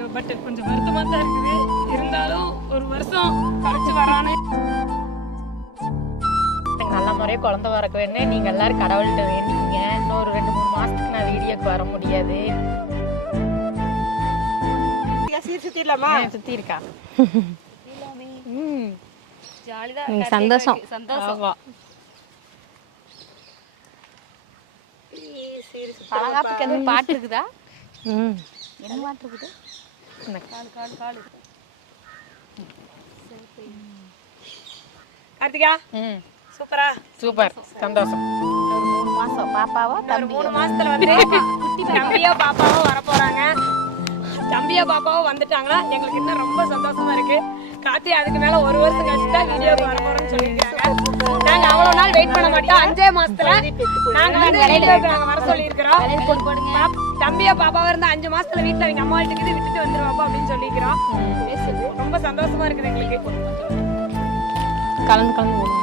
எனக்கு பட் கொஞ்சம் வருத்தமா தான் இருக்குது. இருந்தாலும் ஒரு வருஷம் கழிச்சு வரானே நல்ல முறையாக குழந்தை வரக்க வேணும். நீங்கள் எல்லாரும் கடவுள்கிட்ட வேண்டிங்க. இன்னொரு 2-3 மாதத்துக்கு நான் வீடியோக்கு வர முடியாது. சுத்திடலாமா? சுற்றி இருக்கா நீங்க சந்தோஷம். பழங்காப்புக்கு எந்த பாட்டு இருக்குதா? என்ன பாட்டு இருக்குது? கார்த்திகா சூப்பரா சூப்பர் சந்தோஷம். ஒரு 3 மாசம் பாப்பாவோ ஒரு 3 மாசத்துல வந்து தம்பியோ பாப்பாவோ வர போறாங்க. தம்பியோ பாப்பாவோ வந்துட்டாங்களா எங்களுக்கு இன்னும் ரொம்ப சந்தோஷமா இருக்கு. கார்த்தி அதுக்கு மேல ஒரு வருஷம் கழிச்சு தான் வீடியோக்கு வர போறோம்னு சொல்லியிருக்காங்க. நாங்க அவ்வளவு நாள் வெயிட் பண்ண மாட்டோம். 5 மாசத்துல நாங்க வந்து வீடியோக்கு நாங்க வர சொல்லியிருக்கிறோம். தம்பியோ பாப்பாவோ இருந்தா 5 மாசத்துல வீட்டுல அவங்க அம்மா வீட்டுக்கு விட்டுட்டு வந்துருவாப்பா அப்படின்னு சொல்லிக்கிறோம். ரொம்ப சந்தோஷமா இருக்குது எங்களுக்கு. கலந்து கலந்து போடுவோம்.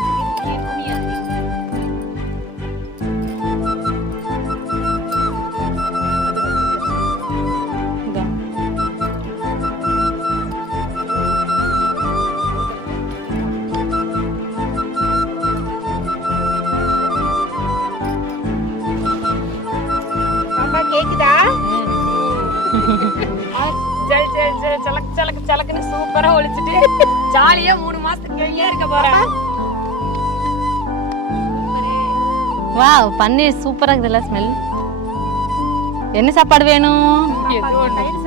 பாப்பா கேக்குதா? ஜல் ஜல் ஜல் சலக் சலக் சலக்குன்னு சூப்பரா ஒளிச்சிட்டு ஜாலியா 3 மாசத்துக்கு வெளியே இருக்க போறேன். வாவ், பன்னீர் சூப்பரா இருக்குதுல்ல ஸ்மெல். என்ன சாப்பாடு வேணும்? தயிர்